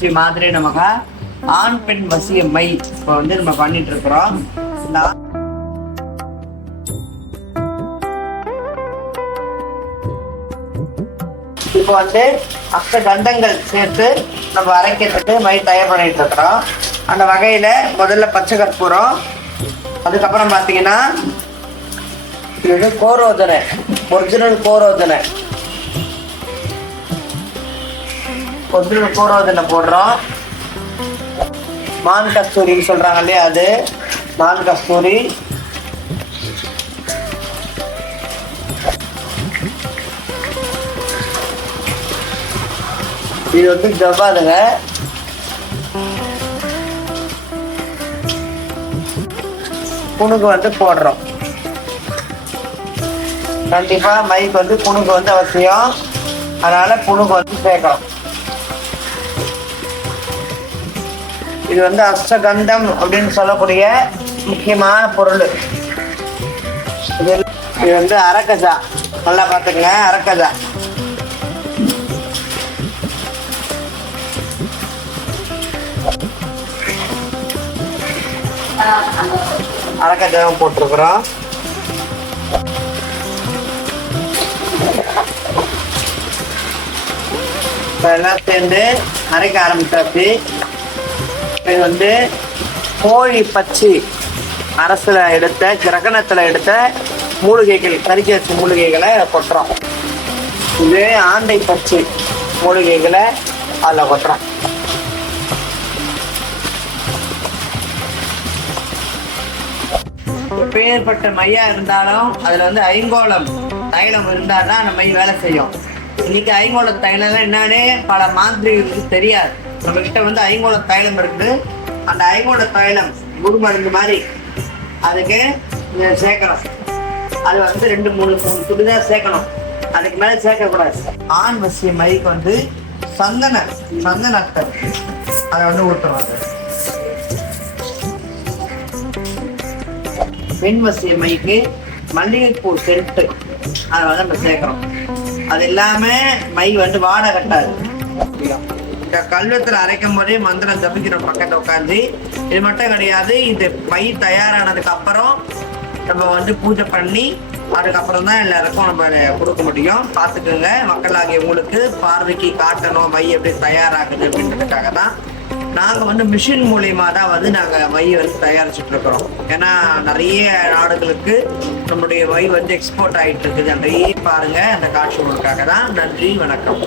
ஸ்ரீ மாதிரி நமக்கு ஆண் பெண் வசிய மை இப்போ வந்து நம்ம பண்ணிட்டு இருக்கிறோம். இப்போ வந்து அஷ்டகந்தங்கள் சேர்த்து நம்ம அரைக்கிறதுக்கு மை தயார் பண்ணிட்டு இருக்கிறோம். அந்த வகையில முதல்ல பச்சை கற்பூரம், அதுக்கப்புறம் பார்த்தீங்கன்னா இது கோரோதனை, ஒரிஜினல் கோரோதனை போடுறோம். மான் கஸ்தூரின்னு சொல்றாங்க இல்லையா, அது மான் கஸ்தூரி. இது வந்து ஜவ்வாதுங்க. புணுகு வந்து போடுறோம். கண்டிப்பா மைக்கு வந்து புணுகு வந்து அவசியம், அதனால புணுகு வந்து சேர்க்கிறோம். இது வந்து அஷ்டகந்தம் அப்படின்னு சொல்லக்கூடிய முக்கியமான பொருள். இது வந்து அரக்கஜா, நல்லா பார்த்துக்கங்க. அரக்கஜா அரக்கஜாவும் போட்டிருக்கிறோம். எல்லாம் சேர்ந்து அரைக்க ஆரம்பிச்சாச்சு. இது வந்து கோழி பச்சி அரசுல எடுத்த கிரகணத்துல எடுத்த மூலிகைகள், கறிக்க வச்ச மூலிகைகளை கொட்டுறோம். இது ஆண்டை பச்சி மூலிகைகளை அதில் கொட்டுறோம். எப்பேற்பட்ட மையா இருந்தாலும் அதுல வந்து ஐங்கோளம் தைலம் இருந்தால்தான் அந்த மை வேலை செய்யும். இன்னைக்கு ஐங்கோள தைலம் என்னன்னே பல மாந்திரிகளுக்கு தெரியாது. நம்ம கிட்ட வந்து ஐங்கோள தைலம் இருக்குது. அந்த ஐங்கோள தைலம் குரு மருந்து மாதிரி அதுக்கு சேர்க்கணும். அது வந்து 2-3 துடிதான் சேர்க்கணும், அதுக்கு மேல சேர்க்கக்கூடாது. ஆண் வசிய மைக்கு வந்து சந்தனத்தை அதை வந்து ஊற்றுவாங்க. பெண் வசிய மைக்கு மல்லிகைப்பூ சென்ட்டு அதை வந்து நம்ம சேர்க்கிறோம். அது இல்லாம மை வந்து வாடை கட்டாது. இந்த கல்வத்துல அரைக்கும் போதே மந்திரம் ஜபிக்கிற பக்கத்தை உட்காந்து. இது மட்டும் கிடையாது, இது மை தயாரானதுக்கு அப்புறம் நம்ம வந்து பூஜை பண்ணி அதுக்கப்புறம் தான் எல்லாருக்கும் நம்ம கொடுக்க முடியும். பார்த்துக்கோங்க, மக்களாகிய உங்களுக்கு பார்வைக்கு காட்டணும் மை எப்படி தயாராகுது அப்படின்றதுக்காக தான் நாங்கள் வந்து மிஷின் மூலியமா தான் வந்து நாங்கள் மை வந்து தயாரிச்சுட்டு இருக்கிறோம். ஏன்னா நிறைய நாடுகளுக்கு நம்முடைய மை வந்து எக்ஸ்போர்ட் ஆகிட்டு இருக்குது. நிறைய பாருங்க, அந்த காட்சி உங்களுக்காக தான். நன்றி, வணக்கம்.